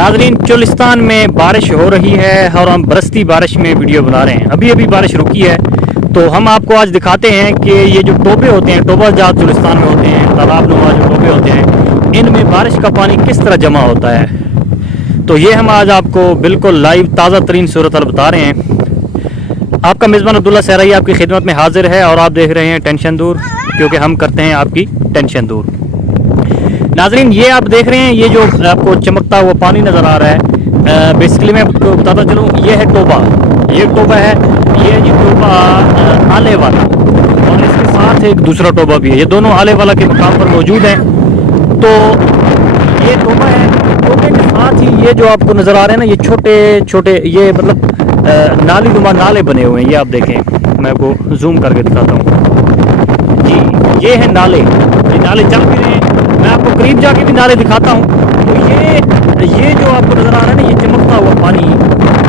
नाजरीन, चोलिस्तान में बारिश हो रही है और हम बरसती बारिश में वीडियो बना रहे हैं। अभी अभी बारिश रुकी है तो हम आपको आज दिखाते हैं कि ये जो टोबे होते हैं, टोबा जात चोलिस्तान में होते हैं, तालाब नुमा जो टोबे होते हैं, इनमें बारिश का पानी किस तरह जमा होता है। तो ये हम आज आपको बिल्कुल लाइव ताज़ा तरीन सूरत हाल बता रहे हैं। आपका मेज़बान अब्दुल्ला सहराई आपकी खिदमत में हाजिर है और आप देख रहे हैं टेंशन दूर, क्योंकि हम करते हैं आपकी टेंशन दूर। नाजरीन, ये आप देख रहे हैं, ये जो आपको चमकता हुआ पानी नज़र आ रहा है, बेसिकली मैं आपको बताता चलूँ, ये है टोबा। ये टोबा है, ये है जी टोबा आले वाला, और इसके साथ एक दूसरा टोबा भी है। ये दोनों आले वाला के मकाम पर मौजूद हैं। तो ये टोबा है, टोबे के साथ ही ये जो आपको नज़र आ रहे हैं ना, ये छोटे छोटे ये मतलब नाली नुमा नाले बने हुए हैं। ये आप देखें, मैं आपको जूम करके दिखाता हूँ जी। ये है नाले, ये नाले चल भी रहे हैं। मैं आपको करीब जाके भी नाले दिखाता हूँ। तो ये जो आपको नज़र आ रहा है ना, ये चमकता हुआ पानी,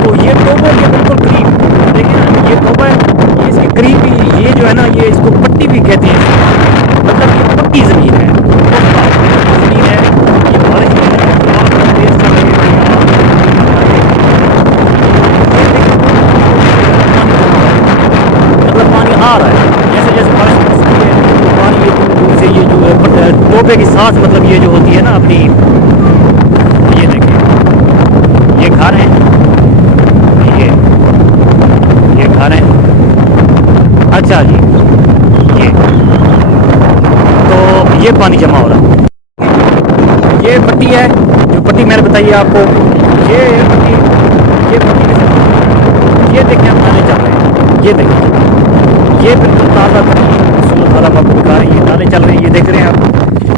तो ये टोबों के बिल्कुल करीब देखिए ना, ये टोबा है, ये इसके करीब ही ये जो है ना, ये इसको पट्टी भी कहते हैं, मतलब ये पक्की ज़मीन है, ज़मीन है। ये बारिश तेज चल रही है, मतलब पानी आ रहा है। जैसे जैसे बारिश बरसती है तो पानी ये दूर से ये जो टोबे की सांस मतलब ये जो होती है ना अपनी, ये देखिए, ये घर हैं, ये घर हैं। अच्छा जी, तो ये पानी जमा हो रहा है। ये पट्टी है, जो पट्टी मैंने बताई है आपको, ये पट्टी के साथ ये देखें, हम नाले चल रहे हैं, ये देखें, ये बिल्कुल ताज़ा सूरत हाल आपको दिखा रहे हैं। ये नाले चल रहे हैं, ये देख रहे हैं आप,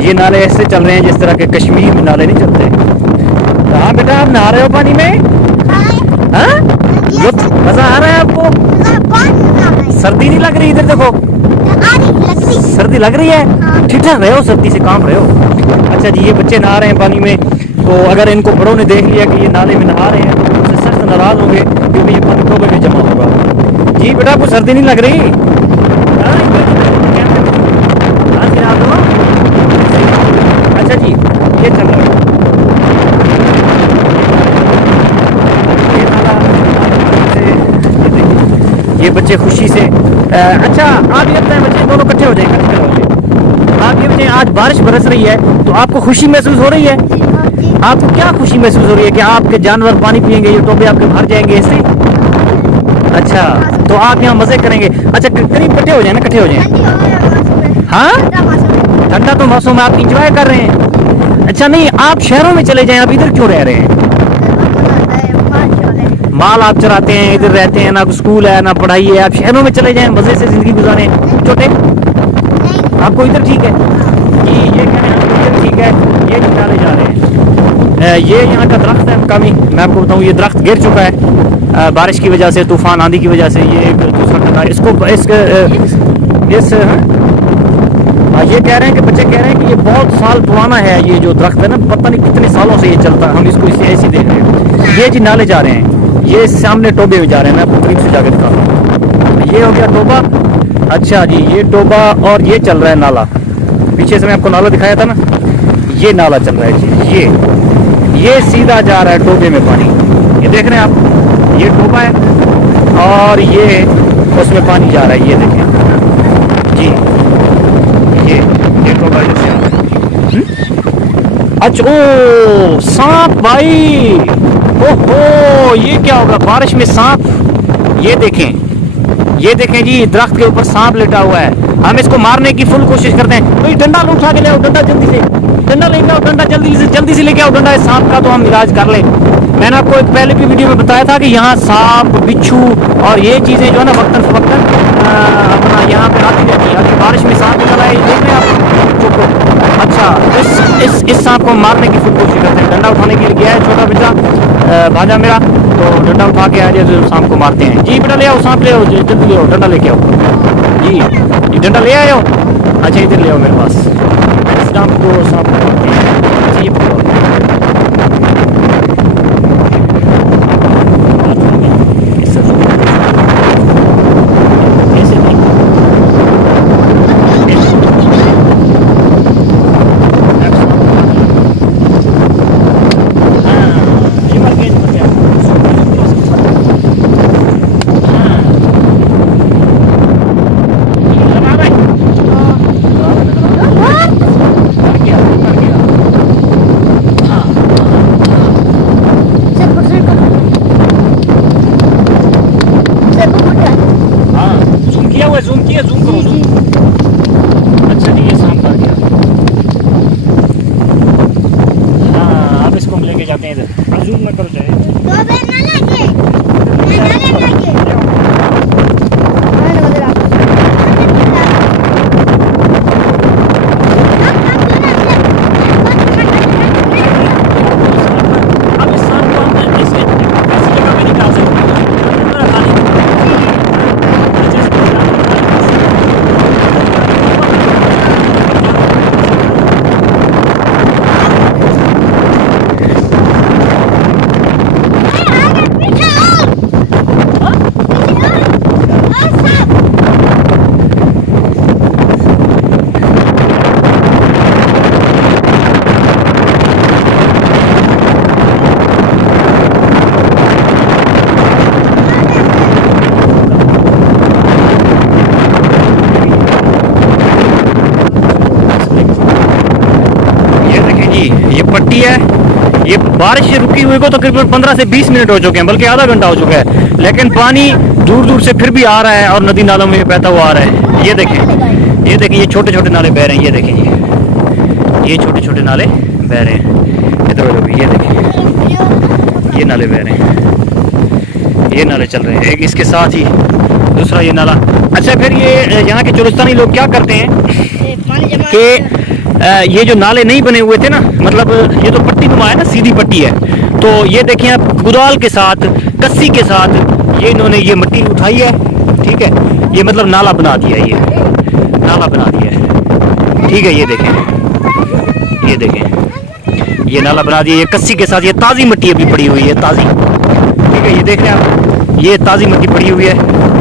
ये नाले ऐसे चल रहे हैं जिस तरह के कश्मीर में नाले नहीं चलते। तो हाँ बेटा, आप नहा रहे हो पानी में? हाँ, मज़ा आ रहा है आपको? सर्दी नहीं लग रही? इधर देखो, सर्दी लग रही है। ठीक ठाक रहे हो, सर्दी से काम रहे हो। अच्छा जी, ये बच्चे नहा रहे हैं पानी में। तो अगर इनको बड़ों ने देख लिया कि ये नाले में नहा रहे हैं तो उनसे सख्त नाराज़ होंगे, क्योंकि ये पानी टोबे में जमा होगा। जी बेटा, आपको सर्दी नहीं लग रही? अच्छा जी, ये चल रहा है, ये नाला, ये बच्चे खुशी से। अच्छा, आप ये बताएं बच्चे, दोनों इकट्ठे हो जाएंगे, आप ये बताएं, आज बारिश बरस रही है तो आपको खुशी महसूस हो रही है? आपको क्या खुशी महसूस हो रही है कि आपके जानवर पानी पियेंगे, ये टोबे आपके भर जाएंगे इससे? अच्छा, तो आप यहाँ मजे करेंगे। अच्छा, करीब इकट्ठे हो जाए ना, इकट्ठे हो जाए। हाँ, ठंडा तो मौसम आप इंजॉय कर रहे हैं। अच्छा, नहीं, आप शहरों में चले जाएं, आप इधर क्यों रह रहे हैं? माल आप चराते हैं, इधर रहते हैं, ना स्कूल है ना पढ़ाई है, आप शहरों में चले जाएं, मजे से जिंदगी गुजारें। छोटे, आपको इधर ठीक है कि ये कह रहे हैं आपको इधर ठीक है? ये निकाले जा रहे हैं। ये यहाँ का दरख्त है मकामी, मैं आपको बताऊँ, ये दरख्त गिर चुका है बारिश की वजह से, तूफान आंधी की वजह से। ये दूसरा टका इसको ये कह रहे हैं कि बच्चे कह रहे हैं कि ये बहुत साल पुराना है, ये जो दरख्त है ना, पता नहीं कितने सालों से ये चलता है, हम इसको इसे ऐसे देख रहे हैं। ये जी नाले जा रहे हैं, ये सामने टोबे में जा रहे हैं, मैं आपको करीब से जाकर दिखा रहा हूँ। ये हो गया टोबा। अच्छा जी, ये टोबा, और ये चल रहा है नाला। पीछे से मैं आपको नाला दिखाया था ना, ये नाला चल रहा है जी। ये सीधा जा रहा है टोबे में पानी, ये देख रहे हैं आप, ये टोबा है और ये उसमें पानी जा रहा है, ये देखें जी, ये टोबा जैसे आ रहा है। अच्छा, ओ सांप भाई, ओहो, ये क्या होगा बारिश में सांप? ये देखें जी, दरख्त के ऊपर सांप लेटा हुआ है। हम इसको मारने की फुल कोशिश करते हैं। भाई डंडा उठा के ले आओ, डंडा जल्दी से, डंडा लेके आओ, डंडा जल्दी से लेके आओ, डंडा इस सांप का तो हम इलाज कर लें। मैंने आपको एक पहले भी वीडियो में बताया था कि यहाँ सांप, बिच्छू और ये चीज़ें जो है ना वक्तन फवक्तन अपना यहाँ पे आती रहती है। अभी बारिश में सांप निकल आए, देख रहे हैं आप? अच्छा, इस सांप को मारने की फुल कोशिश करते हैं। डंडा उठाने के लिए गया है छोटा बच्चा, भाजा मेरा, तो डंडा उठा के आ जाए तो सांप को मारते हैं। जी बेटा, ले आओ, सांप ले आओ, जल्दी ले आओ, डंडा लेके आओ जी, ये डंडा ले आए हो? अच्छा, इधर ले आओ मेरे पास, सांप को मारते हैं। ये ये जूम करो जूम। अच्छा जी ये सामने आ गया। हाँ अब इसको हम लेके जाते हैं इधर। जूम में करो चाहे। ये पट्टी है। ये बारिश रुकी हुई को तकरीबन 15 से 20 मिनट हो चुके हैं, बल्कि आधा घंटा हो चुका है, लेकिन पानी दूर दूर से फिर भी आ रहा है और नदी नालों में बहता हुआ आ रहा है। ये देखें, ये देखें, ये छोटे छोटे नाले बह रहे हैं। ये देखें, ये छोटे छोटे नाले बह रहे हैं इधर उधर। ये देखें, ये नाले बह रहे हैं, ये नाले चल रहे हैं। एक इसके साथ ही दूसरा ये नाला। अच्छा फिर ये यहाँ के चुलिस्तानी लोग क्या करते हैं कि ये जो नाले नहीं बने हुए थे ना, मतलब ये तो पट्टी नुमा है ना, सीधी पट्टी है, तो ये देखें आप कुदाल के साथ, कस्सी के साथ ये इन्होंने ये मिट्टी उठाई है, ठीक है, ये मतलब नाला बना दिया है, ये नाला बना दिया है, ठीक है। ये देखें, ये देखें, ये नाला बना दिया, ये कस्सी के साथ। ये ताज़ी मिट्टी अभी पड़ी हुई है, ताज़ी, ठीक है। ये देख रहे हैं आप, ये ताज़ी मिट्टी पड़ी हुई है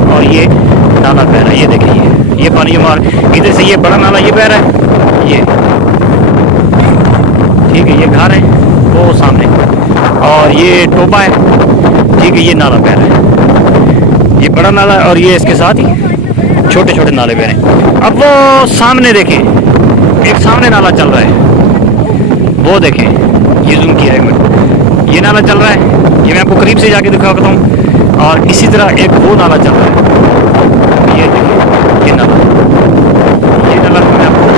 और ये नाला बह रहा है। ये देखें, ये पानी जमा इधर से, ये बड़ा नाला ये बह रहा है, ये ठीक है। ये घर है वो सामने और ये टोबा है, ठीक है। ये नाला बह रहा है, ये बड़ा नाला और ये इसके साथ ही छोटे छोटे नाले बह रहे हैं। अब वो सामने देखें, एक सामने नाला चल रहा है, वो देखें, ये जूम किया एक मिनट, ये नाला चल रहा है, ये मैं आपको करीब से जाके दिखाता हूँ। और इसी तरह एक वो नाला चल रहा है, ये देखिए, ये नाला मैं आपको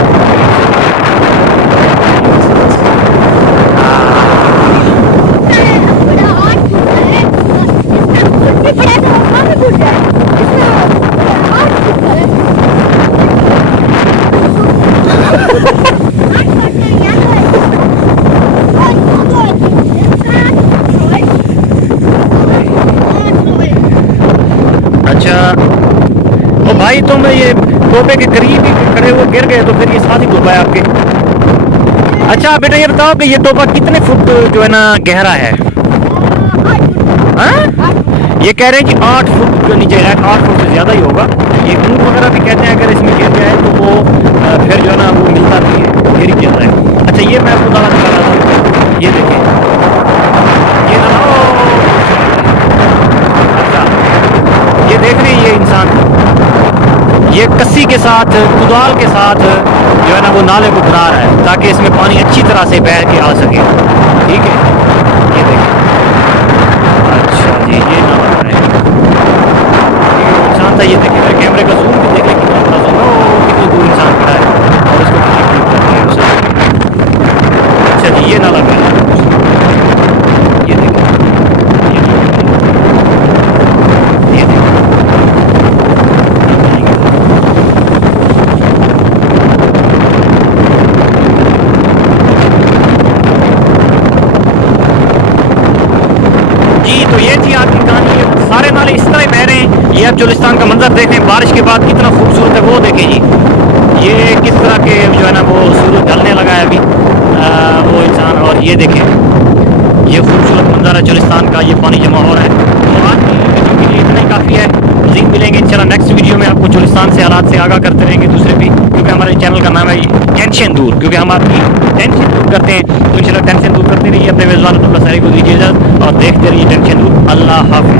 अच्छा ओ भाई, तुम ये टोपे के करीब ही खड़े हो, गिर गए तो फिर ये साथ ही डूबा है आपके। अच्छा बेटा ये बताओ कि ये टोपा कितने फुट जो है ना गहरा है? हाँ? ये कह रहे हैं कि 8 फुट के नीचे है, 8 फुट से ज़्यादा ही होगा। ये ऊँट वगैरह भी कहते हैं अगर इसमें गिर जाए तो वो फिर जो है ना वो मिलता नहीं है, गिर ही जाता है। अच्छा ये मैं आपको दावा दिखा रहा था, ये देखिए, ये ना, अच्छा ये देख रहे हैं, ये इंसान ये कस्सी के साथ, कुदाल के साथ जो है ना वो नाले को बना रहा है ताकि इसमें पानी अच्छी तरह से बह के आ सके, ठीक है। ये देखिए, अच्छा जी, ये नाला है, इंसान था। ये देखिए, मेरे कैमरे का जूम भी देख लें कितना बड़ा जूम है, कितनी दूर इंसान खड़ा है और इसको क्लिक करते हैं उसे। अच्छा जी, ये नाला है, ये देखिए, ये देखिए, तो ये थी आपकी कहानी। सारे नाले इस तरह बह रहे हैं। ये आप चुलिस्तान का मंजर देखें बारिश के बाद कितना खूबसूरत है, वो देखें जी, ये किस तरह के जो है ना वो सूरज ढलने लगा है अभी वो इंसान। और ये देखें, ये खूबसूरत मंजर है चुलिस्तान का, ये पानी जमा हो रहा है। तो आज की वीडियो के लिए इतना ही काफ़ी है। मज़ीद मिलेंगे इंशाल्लाह नेक्स्ट वीडियो में, आपको चुलिस्तान से हालात से आगाह करते रहेंगे दूसरे भी, क्योंकि हमारे चैनल का नाम है टेंशन दूर, क्योंकि हम आपकी टेंशन दूर करते हैं। तो इंशाल्लाह टेंशन दूर करते रहिए, अपने मेज़बान अब्दुल्ला सारी को दीजिए इजाज़त और देखते रहिए टेंशन दूर। अल्लाह हाफ़िज़।